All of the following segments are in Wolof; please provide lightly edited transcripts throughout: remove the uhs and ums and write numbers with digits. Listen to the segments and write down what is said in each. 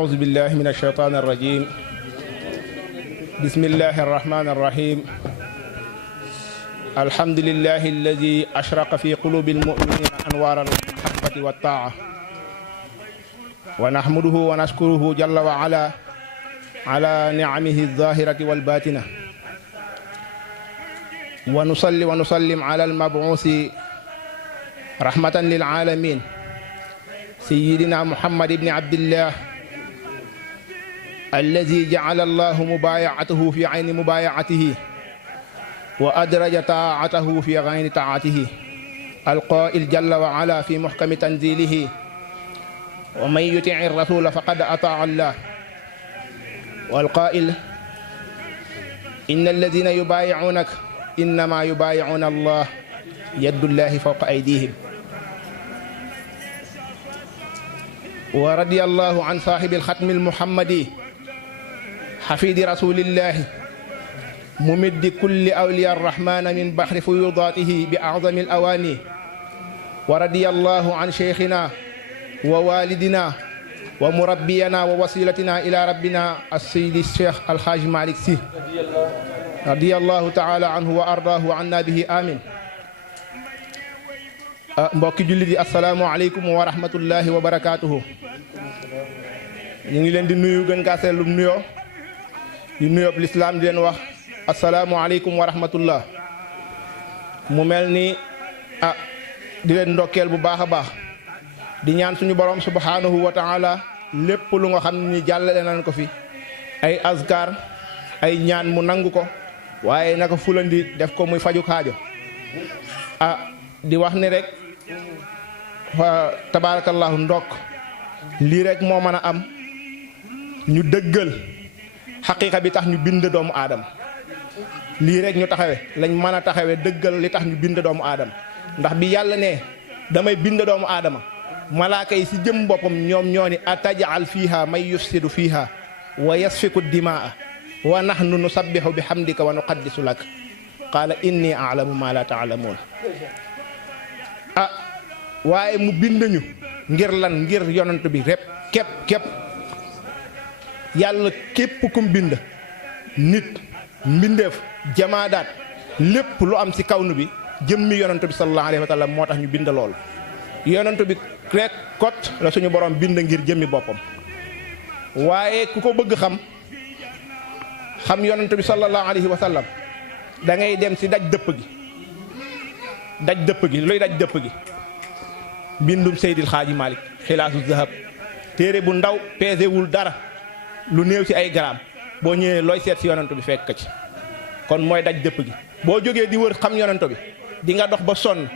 أعوذ بالله من الشيطان الرجيم. بسم الله الرحمن الرحيم. الحمد لله الذي أشرق في قلوب المؤمنين أنوار المحبة والطاعة، ونحمده ونشكره جل وعلا على نعمه الظاهرة والباطنة، ونصلي ونسلم على المبعوث رحمة للعالمين سيدنا محمد بن عبد الله الذي جعل الله مبايعته في عين مبايعته وأدرج طاعته في غير طاعته، القائل جل وعلا في محكم تنزيله: ومن يطع الرسول فقد أطاع الله، والقائل: إن الذين يبايعونك إنما يبايعون الله يد الله فوق أيديهم. ورضي الله عن صاحب الختم المحمدي حفيد رسول الله ممد كل أولياء الرحمن من بحر فيوضاته بأعظم الأواني. ورضي الله عن شيخنا ووالدنا ومربينا ووسيلتنا إلى ربنا السيد الشيخ الحاج مالك سي رضي الله تعالى عنه وأرضاه وعنا به آمين. mbokki jullit yi asalaamaaleykum wa rahmatullahi wa barakaatuhu. ñu ngi leen di nuyu gën kaa seetlu nuyoo di nuyoo lislaam di leen wax asalaamualeykum wa rahmatullah. mu mel ni di leen ndokkeel bu baax a baax di ñaan suñu borom subhanahu wa taala lépp lu nga xam ni jàllale nañ ko fi ay azkar ay ñaan mu nangu ko, waaye naka fulandi def ko muy faju kaajo. di wax ni rek tabaarakallahu ndokk lii rek moo mën a am ñu dëggal xaqiiqa bi tax ñu bind doomu aadama. lii rek ñu taxawe lañ mën a taxawe dëggal li tax ñu bind doomu aadama, ndax bi yàlla ne damay bind doomu aadama, malaaka yi si jëm boppam ñoom ñoo ni atajal fiiha may yufsidu fiiha wa yasfiku dimaa wa nahnu nusabbihu bi hamdika wa nuqaddisu lak qaala inni a'lamu ma la ta'lamuun. waaye mu bind ñu ngir lan? ngir yonent bi rek képp yàlla képp kum bind, nit, mbindeef, jamaadaat, lépp lu am ci kawnu bi jëmmi yonent bi sallallahu alayhi wa sallam moo tax ñu bind loolu. yonent bi rek kot la suñu borom bind ngir jëmmi boppam. waaye ku ko bëgg xam yonent bi sallallahu alayhi wa sallam da ngay dem ci daj dëpp gi. luy daj dëpp gi? mbindum Seydil Xaaji Malik xilaasu zahab, téere bu ndaw peesewul dara, lu néew ci ay garaam. boo ñëwee looy seet ci yonent bi fekk ci. kon mooy daj dëpp gi. boo jógee di wër xam yonent bi di nga dox ba sonn,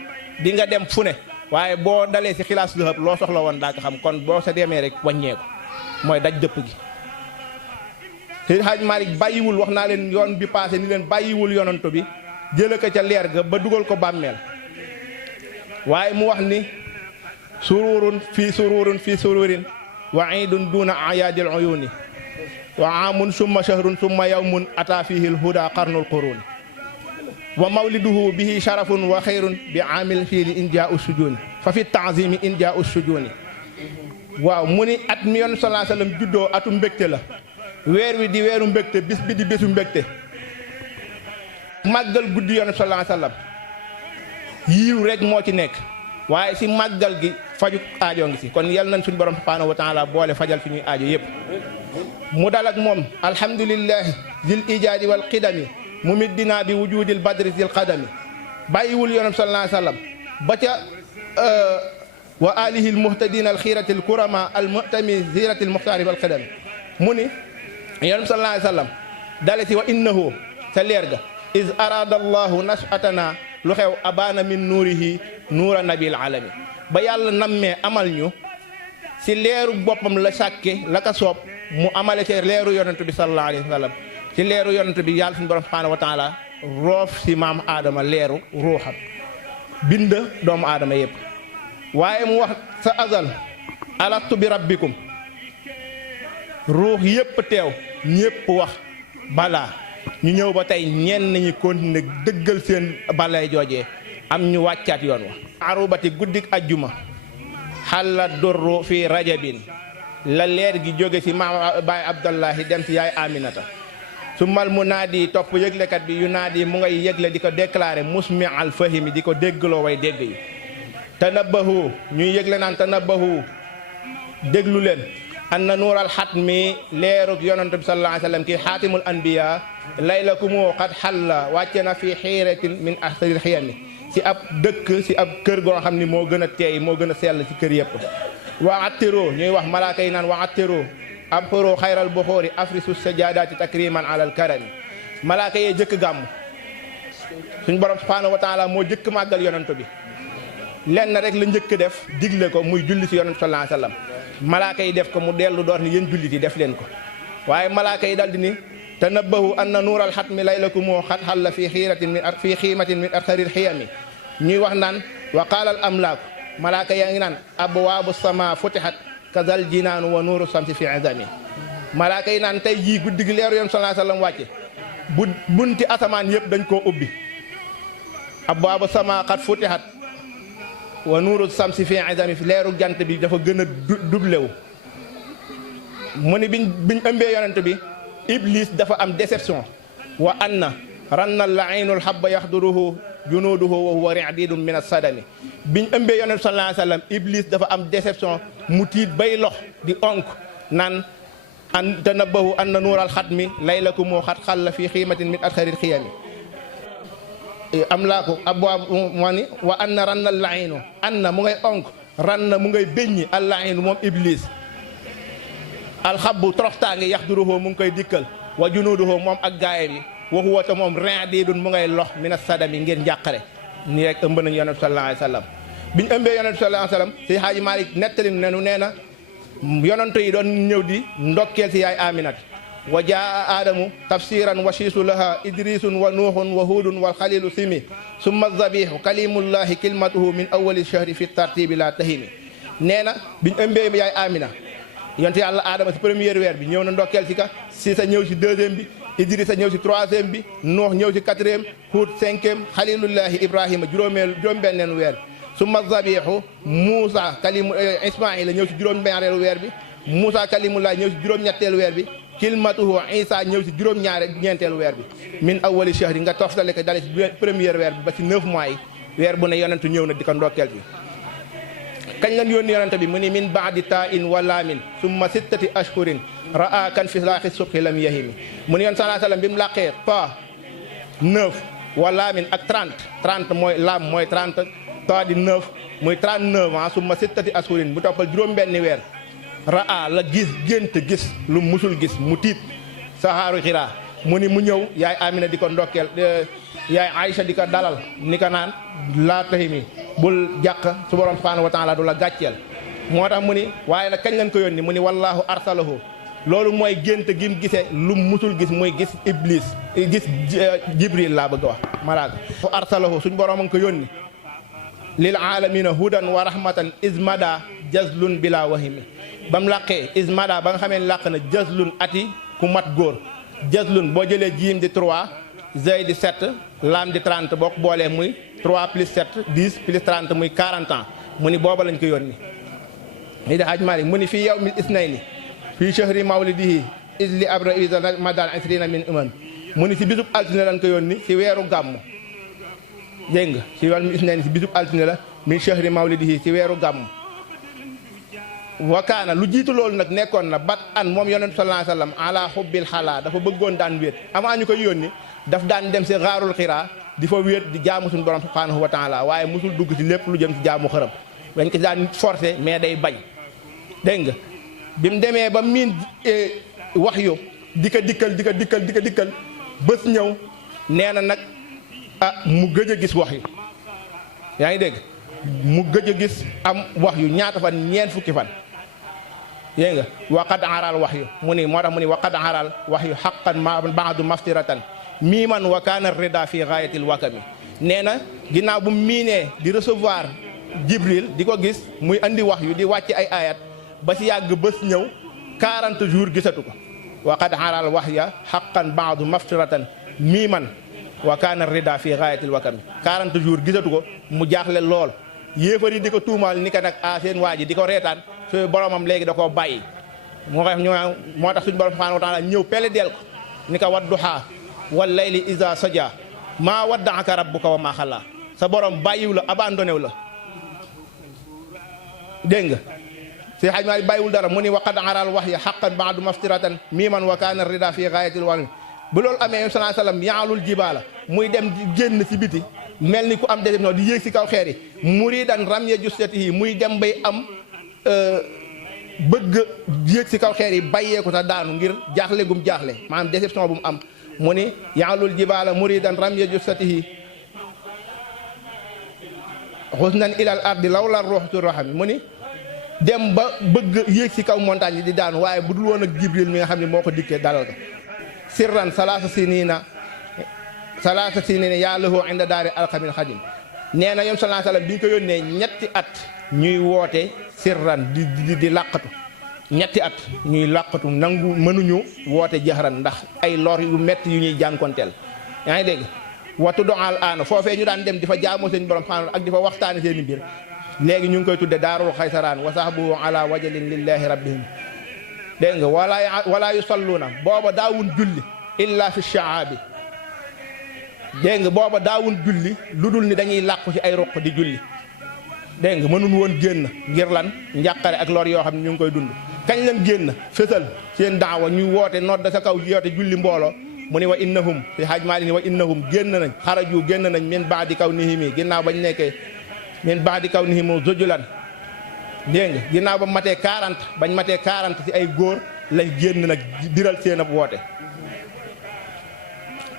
di nga dem fu ne, waaye boo dalee ci xilaasu zahab loo soxla woon daa ko xam. kon boo sa demee rek wàññeeku, mooy daj dëpp gi. Seydil Xaaji Malik bàyyiwul, wax naa leen yoon bi passé ni leen bàyyiwul yonent bi jële ko ca leer ga ba dugal ko bàmmeel, waaye mu wax ni sururun fii sururin wa iidun duna ayaadil uyuuni wa aamun summa shahrun summa yawmun ata fihi lhuda qarnul quruni wa mawliduhu bihi sharafun wa xayrun bi aamil fiili in jaau sujuni fa fi taazimi in jaau sujuni. waaw mu ni at mi yoon sallallahu alayhi wa sallam juddoo atu mbégte la, weer wi di weeru mbégte, bis bi di bésu mbégte. màggal guddi yoon sallallahu alayhi wa sallam yiiw rek moo ci nekk, waaye si màggal gi faju aajo ngi si. kon yal nañ suñu borom subhanahu wa taala boole fajal fi ñuy aajo yëpp. mu dal ak moom alhamdulillahi zil ijaadi wal qidami mumiddina bi wujudil badri zil qadami. bàyyiwul yoonam sallallahu alayhi wa sallam ba ca wa alihi al muhtadina al xiirati al kurama al muhtami zirati al muxtaari wal qidami. mu ni yoonam sallallahu alayhi wa sallam dale si wa innahu sa leer ga is arada allahu nashatana lu xew abana min nuurihi nuura nabil alami. ba yàlla nammee amal ñu si leeru boppam la sàkke la ka soob mu amale ci leeru yonent bi sallallahu alayhi wa sallam. ci leeru yonent bi yàlla suñu borom subhanahu wa taala roof si maam aadama leeru ruuxam, bind doomu aadama yëpp. waaye mu wax sa azal alastu bi rabbikum, ruux yëpp teew ñëpp wax balaa. ñu ñëw ba tey ñenn ñi continuer dëggal seen balay joojee, am ñu wàccaat yoon wa. arubati guddik ajjuma xalla durru fi rajabin la leer gi jóge ci maam baay Abdallahi dem ci yaay Aminata su mal mu naadi topp yëglekat bi yu naadi mu ngay yëgle di ko déclaré musmi al fahimi di ko déggloo way dégg yi tanabbahu ñuy yëgle naan tanabbahu déglu leen anna nuural xatmi leerug yonante bi sallallahu alayhi wa sallam kii xaatimul anbiya laylakumu qad xalla wàcce na fii xiiratin min ahsanil xiyami si ab dëkk si ab kër goo xam ni moo gën a teey moo gën a sell ci kër yëpp wa attiro ñuy wax malaaka yi naan wa attiro amporo xayral buxoori afrisu sajadaati takriman alal karami malaaka yee jëkk gàmm suñ borom subhanahu wa taala moo jëkk màggal yonent bi lenn rek la njëkk def digle ko muy julli si yonent sallallahu alayhi wa sallam malaaka yi def ko mu dellu door ni yéen jullit yi def leen ko waaye malaaka yi dal di ni tanabbahu anna nuural xatmi laylakumoo xat xalla fii xiiratin min fii xiimatin min arxaril xiyami ñuy wax naan wa qaala al amlaaku malaaka yaa ngi naan abwaabu sama futihat kazal jinaanu wa nuuru samsi fi izami malaaka yi naan tey jii guddi gi leeru yoon sallallahu alayhi wa sallam wàcce bunti asamaan yëpp dañ koo ubbi abwaabu sama xat futihat wa nuuru samsi fi izami leeru jant bi dafa gën a dublewu mu ni biñ ëmbee yonent bi iblis dafa am déception wa anna ranna lainul habba yaxduruhu junuuduhu wa huwa ri'didun min as-sadami biñ ëmbee yonent sallallahu alayhi wa sallam iblis dafa am déception mu tiit bay lox di onk naan an tanabbahu anna nuural xatmi laylakumu xat xalla fi xiimatin min adxaril xiyami am laa ko abwaab moo ni wa anna ranna lainu anna mu ngay onk ranna mu ngay béññi al lainu moom iblis alxabbu toroxtaange yaxduruhu mu ngi koy dikkal wa junuuduhu moom ak gaayam yi wa huwa ta moom ri'didun mu ngay lox mina sadami ngir njàqare nii rek ëmb nañu yonent sallallahu alayhi wa sallam biñu ëmbee yonent sallallahu alayhi wa sallam si Haaji Malick nettali nenu nee na yonent yi doon ñëw di ndokkeel si yaay Aminat wa jaa aadamu tafsiran wa shiisu laha idrisun wa nuuxun wa huudun wal xalilu simi summa zabihu kalimullahi kilmatuhu min awali shahri fi tartibi la tahimi nee na biñu ëmbee yaay Amina yonent yàlla aadama si première weer bi ñëw na ndokkeel si ka si sa ñëw si deuxième bi Idrissa ñëw si troisième bi Nuux ñëw si quatrième Huud cinquième xalilullahi Ibrahima juróom-benneen weer summa zabihu Muusa kalimu Ismaila ñëw si juróom-ñaareelu weer bi Muusa kalimullahi ñëw si juróom-ñetteelu weer bi kilmatuhu Isa ñëw si juróom-ñeenteelu weer bi min awwali shahri nga toftale ko dale si première weer bi ba si 9 mois yi weer bu ne yonentu ñëw na di ko ndokkeel bi kañ lan yónni yonent bi mu ni min baadi taa in wa laamin summa sittati ashhurin raa kan fi laaxi subhi lam yahimi mu ni yoon sallallahu alayhi wa sallam bi mu làqee ta 9 wa laamin ak 30 mooy laam mooy 30 ta di 9 muy 39 ans summa sittati ashhurin bu toppal juróom-benni weer raa la gént gis lu musul gis mu tiit saxaaru xiraa mu ni mu ñëw yaay Amina di ko ndokkeel yaay Aïcha di ko dalal ni ko naan laa tahimi bul jàq su borom subhanahu wa taala du la gàcceel moo tax mu ni waaye nag kañ lañ ko yónni mu ni wallahu arsalahu loolu mooy gént gi mu gisee lu musul gis muy gis iblis gis jibril laa bëgg a wax malaaka fu arsalahu suñ borom a ngi ko yónni lil alamina hudan wa rahmatan ismada jazlun bila wahimi ba mu làqee ismada ba nga xamee ne làq na jazlun ati ku mat góor jazlun boo jëlee jiim di 3 zay di 7 laam di 30 boo ko boolee muy 3 plus 7 10 plus 30 muy 40 ans mu ni booba lañ ko yónni li da Haj Malik mu ni fii yawmil isnayni fii shahri mawlidihi isli abra isa madal isrina min uman mu ni si bisub altine lañ ko yónni si weeru gàmmu dégg nga si yawmil isnayni si bisub altine la min shahri mawlidihi si weeru gàmmu wakaana lu jiitu loolu nag nekkoon na bat an moom yonent sallallahu alayhi wa sallam ala xubbil xalaa dafa bëggoon daan wéet avant ñu koy yónni daf daan dem si xaarul xiraa di fa wéet di jaamu suñu borom subhanahu wa taala waaye musul dugg si lépp lu jëm si jaamu xërëm dañ ko daan forcé mais day bañ dégg nga bi mu demee ba miin wax yu di ko dikkal bés ñëw nee na nag mu gëj a gis wax yu yaa ngi dégg mu gëj a gis am wax yu ñaata fan ñeent fukki fan yéeg nga waqad aral wax yu mu ni moo tax mu ni waqad aral wax yu xaqan ma baadu maftiratan mii man wa kaana rida fi gaayatil wakami nee na ginnaaw bu miinee di recevoir Jibril di ko gis muy andi wax yu di wàcc ay ayat ba si yàgg bés ñëw 40 jours gisatu ko waqad aral wax ya xaqan baadu maftiratan mii man wa kaana rida fi gaayatil wakami 40 jours gisatu ko mu jaaxle lool yéefar yi di ko tuumaal ni ko nag seen waa ji di ko reetaan su boromam léegi da koo bàyyi moo tax suñu borom subhanahu wa taala ñëw pele del ko ni ko wadduha wal layli iza saja maa waddaaka rabbuka wa maa xalaa sa borom bàyyiw la abandonné wu la dégg nga si xaj maa bàyyiwul dara mu ni waqad aral wahya haqqan ba'du maftiratan miman wa kana rida fi ghayatil walmi bu loolu amee sallallahu alayhi wasallam yaalul jibaala muy dem di génn si biti mel ni ku am déception di yéeg si kaw xeer yi muridan ramya justatihi muy dem bay am bëgg yéeg si kaw xeer yi bàyyeeku ta daanu ngir jaaxle gum jaaxle maanaam déception bu mu am mu ni yaalul jibaala muridan ramya justatihi xusnan ilal ardi lawla ruuxtu rahami mu ni dem ba bëgg yéeg si kaw montagne yi di daanu waaye bu dul woon ak jibril mi nga xam ne moo ko dikkee dalal ko sirran salaasa sinina yaa lahu inda daari alxamil xadim nee na yom sallallahu alayhi wasallam bi ñu ko yónnee ñetti at ñuy woote sirran di làqatu ñetti at ñuy làqatu nangu mënuñu woote jaxran ndax ay lor yu metti yu ñuy jànkonteel yaa ngi dégg watu doxal aana foofee ñu daan dem di fa jaamoo seen borom xanaa ak di fa waxtaane seen i mbir léegi ñu ngi koy tudde daarul xaysaraan wa sahbu ala wajalin lillahi rabbihim dégg nga wala yusalluuna booba daawun julli illa fi shaabi dégg nga booba daawun julli lu dul ni dañuy làqu ci ay ruq di julli dégg nga mënun woon génn ngir lan njàqare ak lor yoo xam ne ñu ngi koy dund kañ leen génn fësal seen daawa ñu woote nodd sa kaw yoote julli mbooloo mu ni wa innahum si xaaj maa ni wa innahum génn nañ xaraju génn nañ min baadi kaw nihimi ginnaaw bañ nekkee min baadi kaw nihimu zojulan dégg nga ginnaaw ba matee 40 bañ matee 40 ci ay góor lañ génn nag diral seen ab woote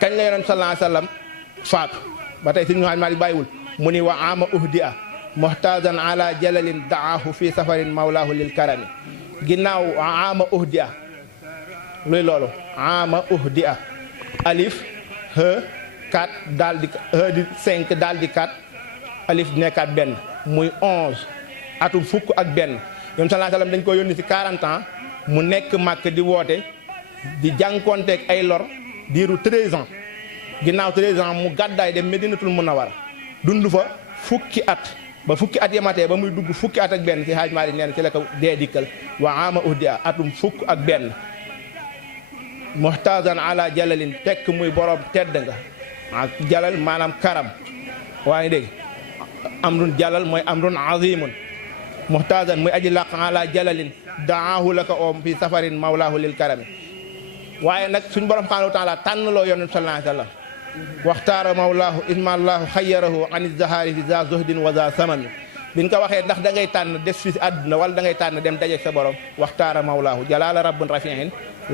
kañ la yonent sallallahu alayhi wasallam faatu ba tey suñu xaaj maa di bàyyiwul mu ni wa ama uhdia muhtazan ala jalalin daahu fi safarin mawlaahu lil karami ginnaaw ama uhdia luy loolu ama uhdia alif he 4 daal di he di 5 daal di 4 alif nekkaat benn muy 11 atum fukk ak benn yom sallallahu alayhi wasallam dañ ko yónni ci 40 ans mu nekk màkk di woote di jànkonteeg ay lor diiru 13 ans ginnaaw 13 ans mu gàddaay dem Medinatul Munawwara dund fa fukki at ba fukki at yamatee ba muy dugg fukki at ak benn ci Haaj Maalik nee na ci la ko dee dikkal wa ama uhdia atum fukk ak benn muhtazan ala jalalin tekk muy borom tedd nga ak jalal maanaam karam waaye dégg amrun jalal mooy amrun azimun muhtazan muy aji laq ala jalalin daahu la ko oom fi safarin mawlaahu lil karami waaye nag suñ borom subhaanahu wa taala tànn loo yonent sallallahu alayhi wa sallam waxtaara mawlaahu ismallaahu xayyarahu ani zahari fi za zuhdin wa za samami biñ ko waxee ndax da ngay tànn des fi si àdduna wala da ngay tànn dem dajeeg sa borom waxtaara mawlaahu jalaala rabbun rafiin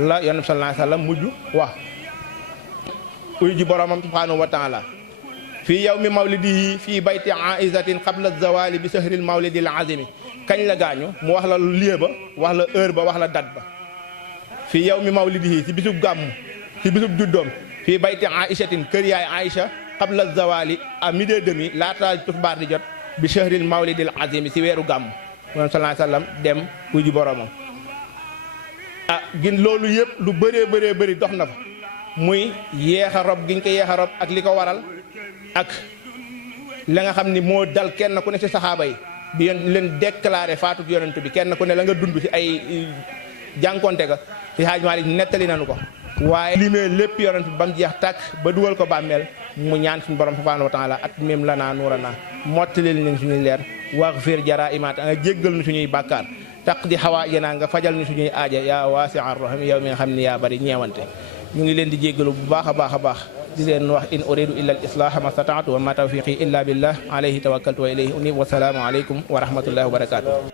la yonent sallallahu alayhi wa sallam mujj wax uy ji boromam subhaanahu wa taala fii yawmi mawlidihi fii bayti aizatin qabla zawali bi sahril mawlidil azimi kañ la gaañu mu wax la lieu ba wax la heure ba wax la date ba fii yawmi mawlidihi si bisub gàmm si bisub juddoom fii bayti aizatin kër yaay Aïcha qabla zawali à midi et demi laata tisbaar di jot bi sahril mawlidil azimi si weeru gàmm moom sallallahu alayhi wasallam dem uy ji boromam gin loolu yëpp lu bëree bëri dox na fa muy yeexa rob giñ ko yeexa rob ak li ko waral ak la nga xam ni moo dal kenn ku ne ci saxaaba yi bi leen déclaré faatu yonent bi kenn ku ne la nga dund ci ay jànkonte ga ci Haaj Maalik nettali nañu ko waaye limee lépp yonent bi ba mu jeex tàkk ba dugal ko bàmmeel mu ñaan suñu borom subhanahu wa taala at mim la naa nuura naa mottalil nañ suñuy leer waghfir jaraimat nga jéggal nu suñuy bàkkaar taq di xawaa yanaa nga fajal ni suñuy aaja yaa waasi'ar rahim yow mi nga xam ne yaa bari ñeewante ñu ngi leen di jéggalu bu baax a baax a baax di leen wax in uridu illa al islaha ma stata'tu wa ma tawfiqi illa billah alayhi tawakkaltu wa ilayhi unib wa salaamu alaykum wa rahmatullahi wa barakatuh